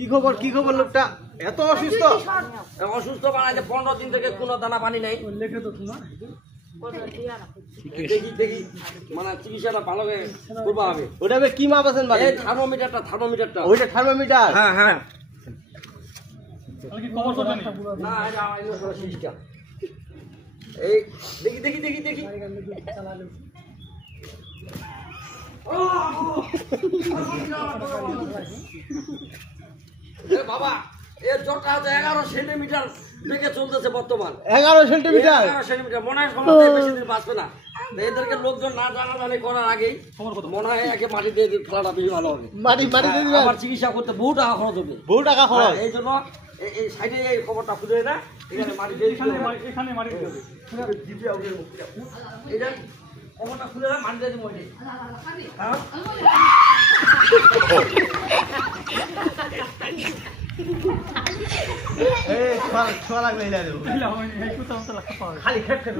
কি খবর লোকটা এত অসুস্থ অসুস্থ বানাইতে 15 দিন থেকে কোনো দানা পানি নাই দেখি মানে চিকিৎসাটা ভালো করবো আমি ওটা কি মাপ আছেন ভাই থার্মোমিটারটা ওইটা থার্মোমিটার হ্যাঁ না এই দেখি বাবা এর জ্বরটা 11 সেন্টিমিটার থেকে চলতেছে বর্তমান 11 সেন্টিমিটার মনে হয় সমাজে বেশি দিন বাঁচবে না এদেরকে লোকজন না জানাজানি করার আগেই মনে হয় একে মাটি দিয়ে খেলাটা বেশি ভালো হবে মাটি দিয়ে দিবেন আমার চিকিৎসা করতে বহু টাকা খরচ হবে এই জন্য এই সাইডে এই খবরটা খুলে না এখানে মাটি দিয়ে এখানে মাটি দিয়ে হবে এটা খবরটা খুলে না মাটি দিয়ে দিব এই ছোয়া লাগলে খালি খেট খেট